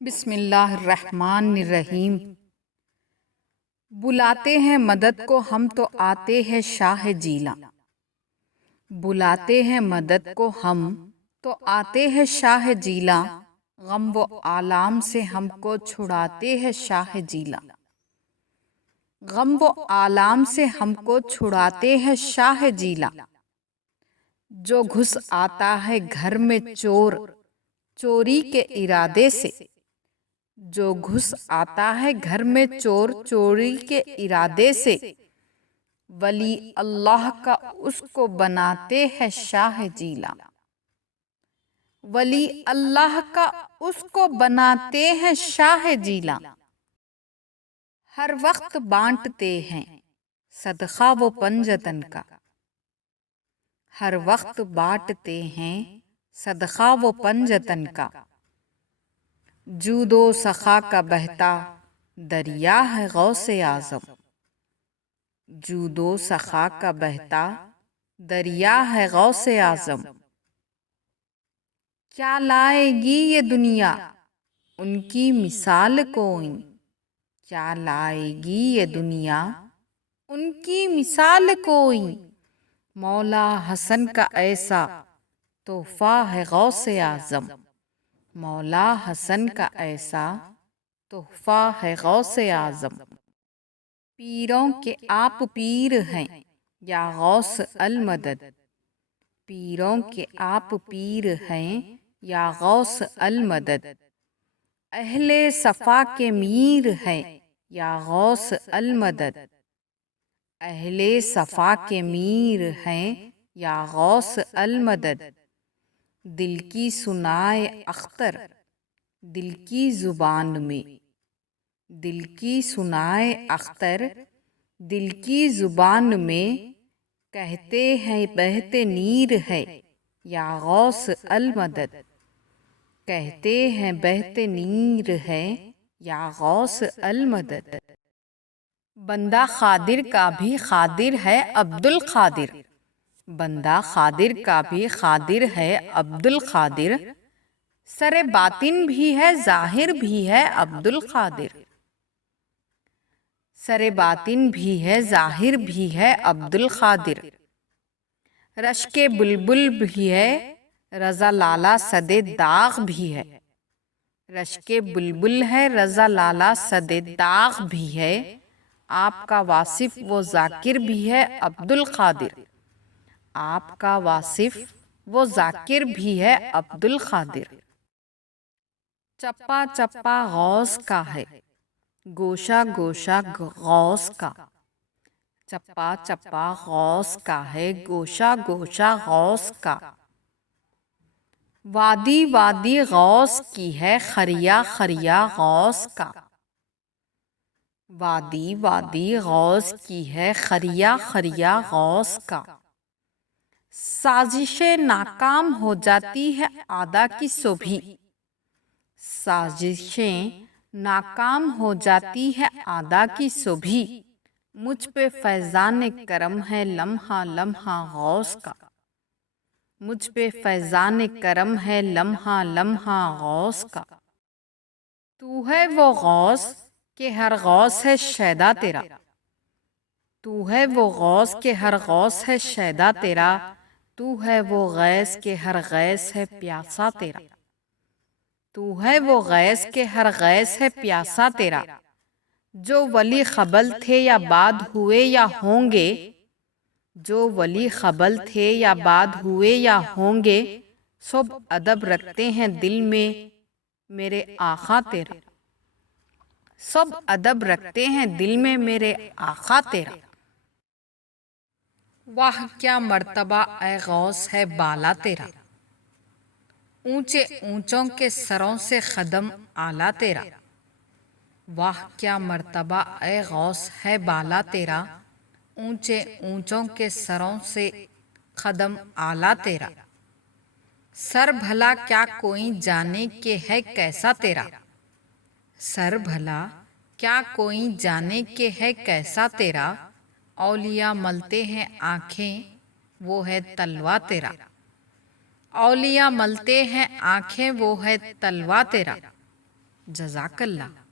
بسم اللہ الرحمن الرحیم۔ بلاتے ہیں مدد کو ہم تو آتے ہیں شاہ جیلاں، بلاتے ہیں مدد کو ہم تو آتے ہیں شاہ جیلاں، غم و آلام سے ہم کو چھڑاتے ہیں شاہ جیلاں، غم و آلام سے ہم کو چھڑاتے ہیں شاہ جیلاں۔ جو گھس آتا ہے گھر میں چور چوری کے ارادے سے، جو گھس آتا ہے گھر میں چور چوری کے ارادے سے، ولی اللہ کا اس کو بناتے ہیں شاہ جیلاں، ولی اللہ کا اس کو بناتے ہیں شاہ جیلاں۔ ہر وقت بانٹتے ہیں صدقہ وہ پنجتن کا، ہر وقت بانٹتے ہیں صدقہ وہ پنجتن کا۔ جود و سخا کا بہتا دریا ہے غوث اعظم، جود و سخا کا بہتا دریا ہے غوث اعظم۔ کیا لائے گی یہ دنیا ان کی مثال کوئی، کیا لائے گی یہ دنیا ان کی مثال کوئی۔ مولا حسن کا ایسا تحفہ ہے غوث اعظم، مولا حسن کا ایسا تحفہ ہے غوث اعظم۔ پیروں کے آپ پیر ہیں یا غوث المدد، پیروں کے آپ پیر ہیں یا غوث المدد۔ اہل صفا کے میر ہیں یا غوث المدد، اہل صفا کے میر ہیں یا غوث المدد۔ دل کی سنائے اختر دل کی زبان میں، دل کی سنائے اختر دل کی زبان میں، کہتے ہیں بہتے نیر ہے یا غوث المدد، کہتے ہیں بہتے نیر ہے یا غوث المدد۔ بندہ خادر کا بھی خادر ہے عبد القادر، بندہ خادر کا بھی خادر ہے عبد القادر، سر باطن بھی ہے ظاہر بھی ہے عبد القادر، سر باطن بھی ہے ظاہر بھی ہے عبد القادر۔ رشک بلبل بھی ہے رضا لالا سد داغ بھی ہے، رشک بلبل ہے رضا لالا سد داغ بھی ہے۔ آپ کا واصف وہ ذاکر بھی ہے عبد القادر، آپ کا واصف وہ ذاکر بھی ہے عبد القادر۔ چپا چپا غوث کا ہے گوشہ گوشہ غوث کا، چپا چپا غوث کا ہے گوشہ گوشہ غوث کا۔ وادی وادی غوث کی ہے خریا خریا غوث کا، وادی وادی غوث کی ہے خریا خریا غوث کا۔ سازشیں ناکام ہو جاتی ہے اعداء کی صبح، سازشیں ناکام ہو جاتی ہے اعداء کی صبح، مجھ پہ فیضان کرم ہے لمحہ لمحہ غوث کا، مجھ پہ فیضان کرم ہے لمحہ لمحہ غوث کا۔ تو ہے وہ غوث کہ ہر غوث ہے شیدا تیرا، تو ہے وہ غوث کہ ہر غوث ہے شیدا تیرا، تو ہے وہ غیث کہ ہر غیث ہے پیاسا تیرا، تو ہے وہ غیث کہ ہر غیث ہے پیاسا تیرا۔ جو ولی قبل تھے یا بعد ہوئے یا ہوں گے، جو ولی قبل تھے یا بعد ہوئے یا ہوں گے، سب ادب رکھتے ہیں دل میں میرے آقا تیرا، سب ادب رکھتے ہیں دل میں میرے آقا تیرا۔ واہ کیا مرتبہ اے غوث ہے بالا تیرا، اونچے اونچوں کے سروں سے قدم اعلیٰ تیرا، واہ کیا مرتبہ اے غوث ہے بالا تیرا، اونچے اونچوں کے سروں سے قدم اعلیٰ تیرا۔ سر بھلا کیا کوئی جانے کہ ہے کیسا تیرا، سر بھلا کیا کوئی جانے کہ ہے کیسا تیرا۔ اولیاء ملتے ہیں آنکھیں وہ ہے تلوا تیرا، اولیاء ملتے ہیں آنکھیں وہ ہے تلوا تیرا۔ جزاک اللہ.